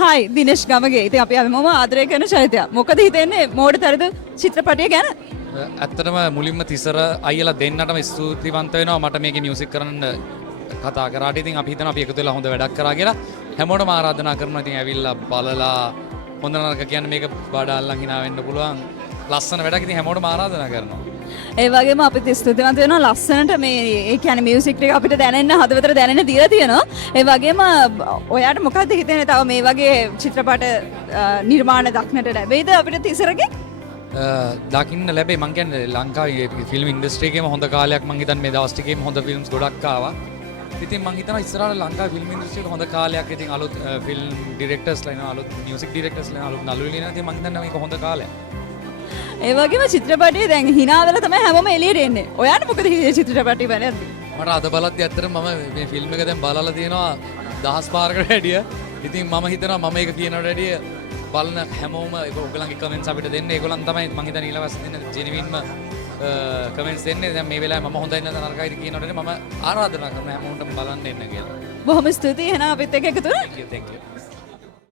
හයි දිනේෂ් ගමගේ. ඉතින් අපි හැමෝම ආදරය කරන චරිතයක්. මොකද හිතෙන්නේ මෝඩතරද චිත්‍රපටය ගැන? ඇත්තටම මුලින්ම තිසර අයියලා දෙන්නටම ස්තුතිවන්ත වෙනවා මට මේකේ මියුසික් කරන්න කතා කරාට. ඉතින් අපි හිතනවා අපි එකතු වෙලා හොඳ වැඩක් කරා කියලා. හැමෝටම ආරාධනා කරනවා. ඉතින් ඇවිල්ලා බලලා හොඳ නරක කියන්නේ මේක බඩ අල්ලන් hina වෙන්න පුළුවන්. ලස්සන වැඩක්. ඉතින් හැමෝටම ආරාධනා කරනවා. ඒ වගේම අපිත් ස්තුතිවන්ත වෙනවා ලස්සනට මේ ඒ කියන්නේ මියුසික් ටික අපිට දැනෙන්න හදවතට දැනෙන්න දීලා තියෙනවා. ඒ වගේම ඔයාට මොකද්ද හිතෙන්නේ තව මේ වගේ චිත්‍රපට නිර්මාණ දක්නට ලැබෙයිද අපිට තිසරගේ? දකින්න ලැබේ. මං කියන්නේ ලංකාවේ ෆිල්ම් ඉන්ඩස්ට්‍රි එකේම හොඳ කාලයක් මං හිතන්නේ මේ දවස් ටිකේම හොඳ ෆිල්ම්ස් ගොඩක් ආවා. ඉතින් මං හිතනවා ඉස්සරහට ලංකාවේ ෆිල්ම් ඉන්ඩස්ට්‍රි එක හොඳ කාලයක්. ඉතින් අලුත් ෆිල්ම් ඩිරෙක්ටර්ස්ලා එනවා, අලුත් මියුසික් ඩිරෙක්ටර්ස්ලා එනවා, අලුත් නළුවිලි එනවා. ඉතින් මං හිතන්නේ මේක හොඳ කාලයක්. ඒ වගේම චිත්‍රපටයේ දැන් hina වෙලා තමයි හැමෝම එළියට එන්නේ. ඔයාට මොකද හිතේ චිත්‍රපටය බලද්දි? මට අද බලද්දි ඇත්තටම මම මේ ෆිල්ම් එක දැන් බලලා තියෙනවා 10 පාරකට වැඩිය. ඉතින් මම හිතනවා මම ඒක කියනවට වැඩිය බලන හැමෝම ඒක ඔයගොල්ලන්ගේ කමෙන්ට්ස් අපිට දෙන්න. ඒගොල්ලන් තමයි මම හිතන්නේ ඊළඟට දෙන්න ජෙනුවින්ම කමෙන්ට්ස් දෙන්නේ. දැන් මේ වෙලාවේ මම හොඳයි නැත්නම් නරකයිද කියනවට මම ආරාධනා කරනවා හැමෝටම බලන්න එන්න කියලා. බොහොම ස්තුතියි. එහෙනම් අපිත් එක්ක එකතු වෙන්න. Thank you.